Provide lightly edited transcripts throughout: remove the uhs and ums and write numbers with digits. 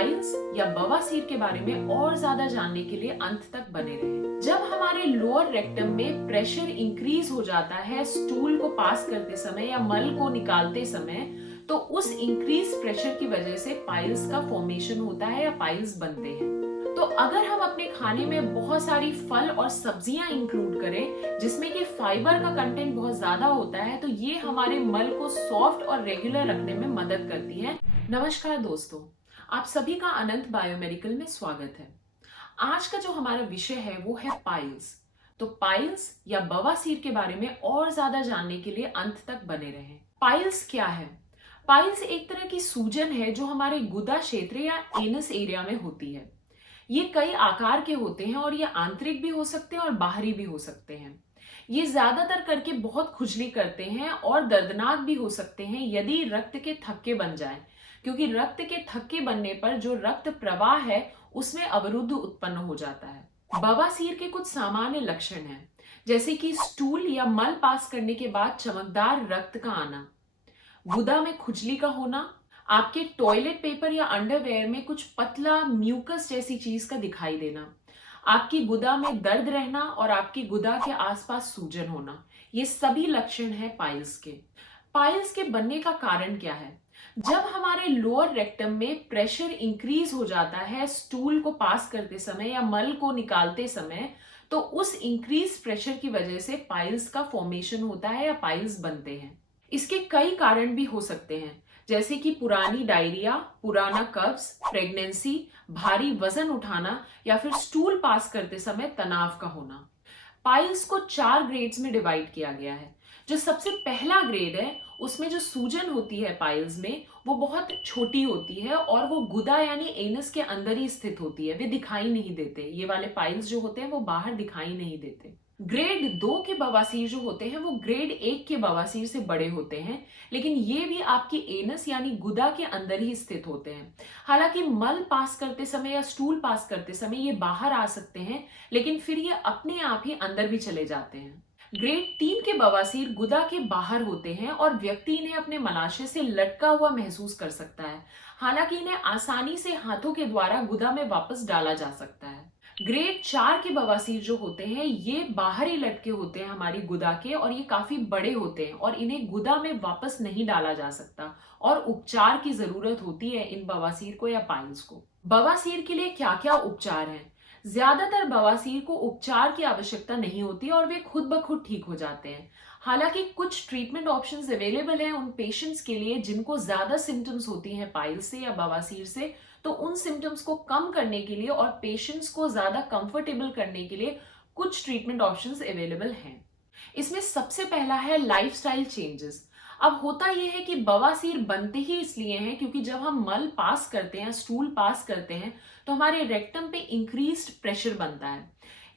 Piles या बवासीर के बारे में और ज्यादा जानने के लिए अंत तक बने रहें। जब हमारे लोअर रेक्टम में प्रेशर इंक्रीज हो जाता है स्टूल को पास करते समय या मल को निकालते समय, तो उस इंक्रीज प्रेशर की वजह से पाइल्स का फॉर्मेशन होता है या पाइल्स बनते हैं। तो अगर हम अपने खाने में बहुत सारी फल और सब्जियां इंक्लूड करें जिसमें कि फाइबर का कंटेंट बहुत ज्यादा होता है, तो ये हमारे मल को सॉफ्ट और रेगुलर रखने में मदद करती है। नमस्कार दोस्तों, आप सभी का अनंत बायोमेडिकल में स्वागत है। आज का जो हमारा विषय है वो है पाइल्स। तो पाइल्स या बवासीर के बारे में और ज्यादा जानने के लिए अंत तक बने रहें। पाइल्स क्या है? पाइल्स एक तरह की सूजन है जो हमारे गुदा क्षेत्र या एनस एरिया में होती है। ये कई आकार के होते हैं और ये आंतरिक भी हो सकते हैं और बाहरी भी हो सकते हैं। ये ज्यादातर करके बहुत खुजली करते हैं और दर्दनाक भी हो सकते हैं यदि रक्त के थक्के बन जाएं, क्योंकि रक्त के थक्के बनने पर जो रक्त प्रवाह है उसमें अवरुद्ध उत्पन्न हो जाता है। बवासीर के कुछ सामान्य लक्षण हैं, जैसे कि स्टूल या मल पास करने के बाद चमकदार रक्त का आना, गुदा में खुजली का होना, आपके टॉयलेट पेपर या अंडरवेयर में कुछ पतला म्यूकस जैसी चीज का दिखाई देना, आपकी गुदा में दर्द रहना और आपकी गुदा के आसपास सूजन होना, ये सभी लक्षण हैं पाइल्स के। पाइल्स के बनने का कारण क्या है? जब हमारे लोअर रेक्टम में प्रेशर इंक्रीज हो जाता है स्टूल को पास करते समय या मल को निकालते समय, तो उस इंक्रीज प्रेशर की वजह से पाइल्स का फॉर्मेशन होता है या पाइल्स बनते हैं। इसके कई कारण भी हो सकते हैं, जैसे कि पुरानी डायरिया, पुराना कब्ज, प्रेगनेंसी, भारी वजन उठाना या फिर स्टूल पास करते समय तनाव का होना। पाइल्स को 4 ग्रेड्स में डिवाइड किया गया है। जो सबसे पहला ग्रेड है उसमें जो सूजन होती है पाइल्स में वो बहुत छोटी होती है और वो गुदा यानी एनस के अंदर ही स्थित होती है, वे दिखाई नहीं देते। ये वाले पाइल्स जो होते हैं वो बाहर दिखाई नहीं देते। ग्रेड 2 के बवासीर जो होते हैं वो ग्रेड 1 के बवासीर से बड़े होते हैं, लेकिन ये भी आपकी एनस यानी गुदा के अंदर ही स्थित होते हैं। हालांकि मल पास करते समय या स्टूल पास करते समय ये बाहर आ सकते हैं, लेकिन फिर ये अपने आप ही अंदर भी चले जाते हैं। ग्रेड 3 के बवासीर गुदा के बाहर होते हैं और व्यक्ति इन्हें अपने मलाशय से लटका हुआ महसूस कर सकता है। हालांकि इन्हें आसानी से हाथों के द्वारा गुदा में वापस डाला जा सकता है। ग्रेड 4 के बवासीर जो होते हैं ये बाहर ही लटके होते हैं हमारी गुदा के, और ये काफी बड़े होते हैं और इन्हें गुदा में वापस नहीं डाला जा सकता और उपचार की जरूरत होती है इन बवासीर को या पाइल्स को। बवासीर के लिए क्या क्या उपचार हैं? ज्यादातर बवासीर को उपचार की आवश्यकता नहीं होती और वे खुद ब खुद ठीक हो जाते हैं। हालांकि कुछ ट्रीटमेंट ऑप्शंस अवेलेबल हैं उन पेशेंट्स के लिए जिनको ज्यादा सिम्टम्स होती हैं पाइल्स से या बवासीर से। तो उन सिम्टम्स को कम करने के लिए और पेशेंट्स को ज्यादा कंफर्टेबल करने के लिए कुछ ट्रीटमेंट ऑप्शंस अवेलेबल हैं। इसमें सबसे पहला है लाइफस्टाइल चेंजेस। अब होता यह है कि बवासीर बनते ही इसलिए हैं क्योंकि जब हम मल पास करते हैं, स्टूल पास करते हैं, तो हमारे रेक्टम पे इंक्रीज्ड प्रेशर बनता है।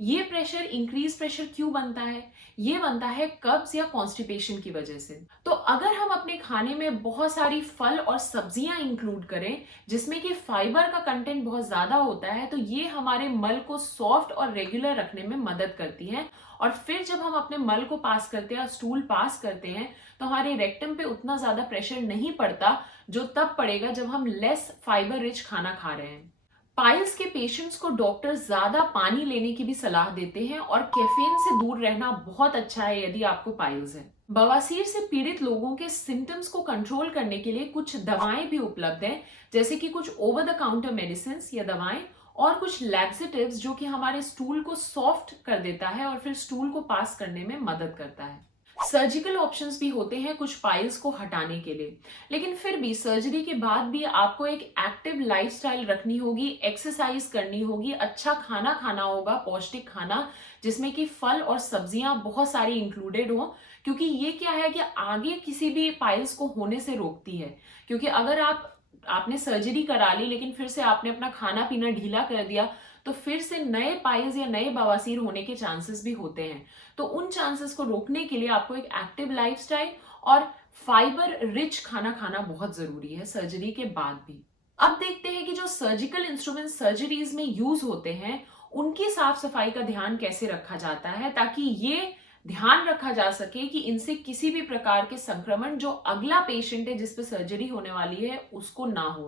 ये प्रेशर, इंक्रीज प्रेशर क्यों बनता है? ये बनता है कब्ज या कॉन्स्टिपेशन की वजह से। तो अगर हम अपने खाने में बहुत सारी फल और सब्जियां इंक्लूड करें जिसमें कि फाइबर का कंटेंट बहुत ज्यादा होता है, तो ये हमारे मल को सॉफ्ट और रेगुलर रखने में मदद करती है। और फिर जब हम अपने मल को पास करते हैं, स्टूल पास करते हैं, तो हमारे रेक्टम पे उतना ज्यादा प्रेशर नहीं पड़ता जो तब पड़ेगा जब हम लेस फाइबर रिच खाना खा रहे हैं। पाइल्स के पेशेंट्स को डॉक्टर ज्यादा पानी लेने की भी सलाह देते हैं और कैफीन से दूर रहना बहुत अच्छा है यदि आपको पाइल्स है। बवासीर से पीड़ित लोगों के सिम्टम्स को कंट्रोल करने के लिए कुछ दवाएं भी उपलब्ध हैं, जैसे कि कुछ ओवर द काउंटर मेडिसिन या दवाएं और कुछ लैक्सेटिव्स जो कि हमारे स्टूल को सॉफ्ट कर देता है और फिर स्टूल को पास करने में मदद करता है। सर्जिकल ऑप्शंस भी होते हैं कुछ पाइल्स को हटाने के लिए, लेकिन फिर भी सर्जरी के बाद भी आपको एक एक्टिव लाइफस्टाइल रखनी होगी, एक्सरसाइज करनी होगी, अच्छा खाना खाना होगा, पौष्टिक खाना जिसमें कि फल और सब्जियां बहुत सारी इंक्लूडेड हो, क्योंकि ये क्या है कि आगे किसी भी पाइल्स को होने से रोकती है। क्योंकि अगर आपने सर्जरी करा ली लेकिन फिर से आपने अपना खाना पीना ढीला कर दिया, तो फिर से नए पाइल्स या नए बवासीर होने के चांसेस भी होते हैं। तो उन चांसेस को रोकने के लिए आपको एक एक्टिव लाइफस्टाइल और फाइबर रिच खाना खाना बहुत जरूरी है सर्जरी के बाद भी। अब देखते हैं कि जो सर्जिकल इंस्ट्रूमेंट सर्जरीज में यूज होते हैं उनकी साफ सफाई का ध्यान कैसे रखा जाता है, ताकि ये ध्यान रखा जा सके कि इनसे किसी भी प्रकार के संक्रमण जो अगला पेशेंट है जिस पे सर्जरी होने वाली है उसको ना हो।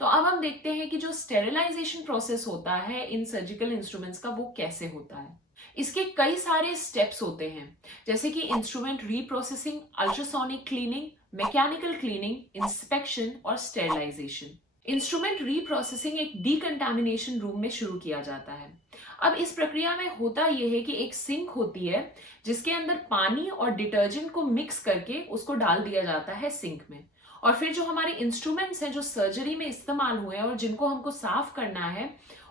तो अब हम देखते हैं कि जो स्टेरिलाइजेशन प्रोसेस होता है इन सर्जिकल इंस्ट्रूमेंट्स का, वो कैसे होता है। इसके कई सारे स्टेप्स होते हैं, जैसे कि instrument reprocessing, ultrasonic cleaning, mechanical cleaning, inspection और स्टेरिलाइजेशन। इंस्ट्रूमेंट रीप्रोसेसिंग एक डीकंटामिनेशन रूम में शुरू किया जाता है। अब इस प्रक्रिया में होता यह है कि एक सिंक होती है जिसके अंदर पानी और डिटर्जेंट को मिक्स करके उसको डाल दिया जाता है सिंक में। और फिर जो हमारे इंस्ट्रूमेंट्स हैं जो सर्जरी में इस्तेमाल हुए हैं और जिनको हमको साफ करना है,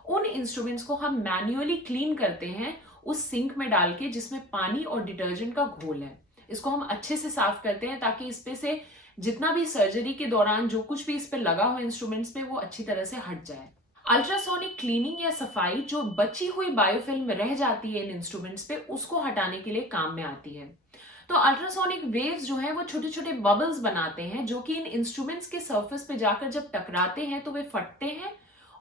उन इंस्ट्रूमेंट्स को हम मैन्युअली क्लीन करते हैं उस सिंक में डाल के जिसमें पानी और डिटर्जेंट का घोल है। इसको हम अच्छे से साफ करते हैं ताकि इस पे से जितना भी सर्जरी के दौरान जो कुछ भी इस पे लगा हुआ इंस्ट्रूमेंट्स पे वो अच्छी तरह से हट जाए। अल्ट्रासोनिक क्लीनिंग या सफाई जो बची हुई बायोफिल्म रह जाती है इन इंस्ट्रूमेंट्स पे, उसको हटाने के लिए काम में आती है। तो अल्ट्रासोनिक वेव्स जो है वो छोटे छोटे बबल्स बनाते हैं जो कि इन इंस्ट्रूमेंट्स के सरफेस पे जाकर जब टकराते हैं तो वे फटते हैं,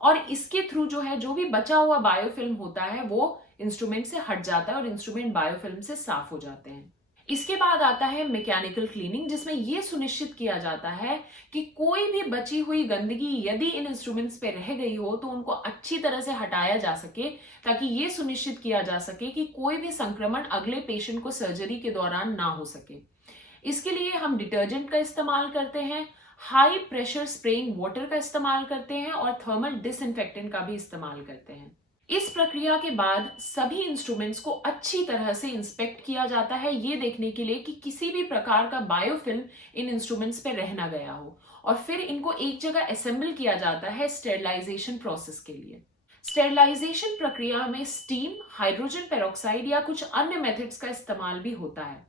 और इसके थ्रू जो है जो भी बचा हुआ बायोफिल्म होता है वो इंस्ट्रूमेंट से हट जाता है और इंस्ट्रूमेंट बायोफिल्म से साफ हो जाते हैं। इसके बाद आता है मैकेनिकल क्लीनिंग, जिसमें यह सुनिश्चित किया जाता है कि कोई भी बची हुई गंदगी यदि इन इंस्ट्रूमेंट्स पे रह गई हो तो उनको अच्छी तरह से हटाया जा सके, ताकि ये सुनिश्चित किया जा सके कि कोई भी संक्रमण अगले पेशेंट को सर्जरी के दौरान ना हो सके। इसके लिए हम डिटर्जेंट का इस्तेमाल करते हैं, हाई प्रेशर स्प्रेइंग वाटर का इस्तेमाल करते हैं और थर्मल डिसइंफेक्टेंट का भी इस्तेमाल करते हैं। इस प्रक्रिया के बाद सभी इंस्ट्रूमेंट्स को अच्छी तरह से इंस्पेक्ट किया जाता है, ये देखने के लिए कि किसी भी प्रकार का बायोफिल्म इन इंस्ट्रूमेंट्स पे रह ना गया हो, और फिर इनको एक जगह असेंबल किया जाता है स्टेरिलाइजेशन प्रोसेस के लिए। स्टेरिलाइजेशन प्रक्रिया में स्टीम, हाइड्रोजन पेरोक्साइड या कुछ अन्य मेथड्स का इस्तेमाल भी होता है,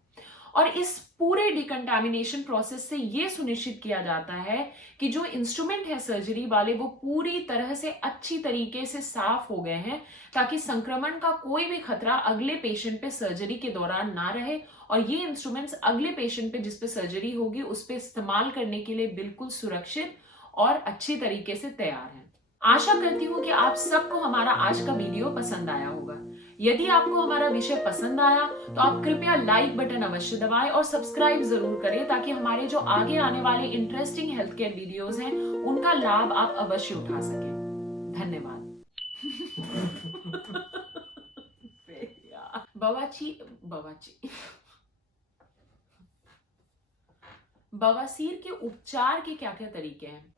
और इस पूरे डिकंटामिनेशन प्रोसेस से यह सुनिश्चित किया जाता है कि जो इंस्ट्रूमेंट है सर्जरी वाले वो पूरी तरह से अच्छी तरीके से साफ हो गए हैं, ताकि संक्रमण का कोई भी खतरा अगले पेशेंट पे सर्जरी के दौरान ना रहे, और ये इंस्ट्रूमेंट्स अगले पेशेंट पे जिस पे सर्जरी होगी उस पे इस्तेमाल करने के लिए बिल्कुल सुरक्षित और अच्छी तरीके से तैयार हैं। आशा करती हूँ कि आप सबको हमारा आज का वीडियो पसंद आया होगा। यदि आपको हमारा विषय पसंद आया तो आप कृपया लाइक बटन अवश्य दबाएं और सब्सक्राइब जरूर करें, ताकि हमारे जो आगे आने वाले इंटरेस्टिंग हेल्थ केयर वीडियोज हैं उनका लाभ आप अवश्य उठा सकें। धन्यवाद। बवाची बवाची बवासीर के उपचार के क्या क्या तरीके हैं?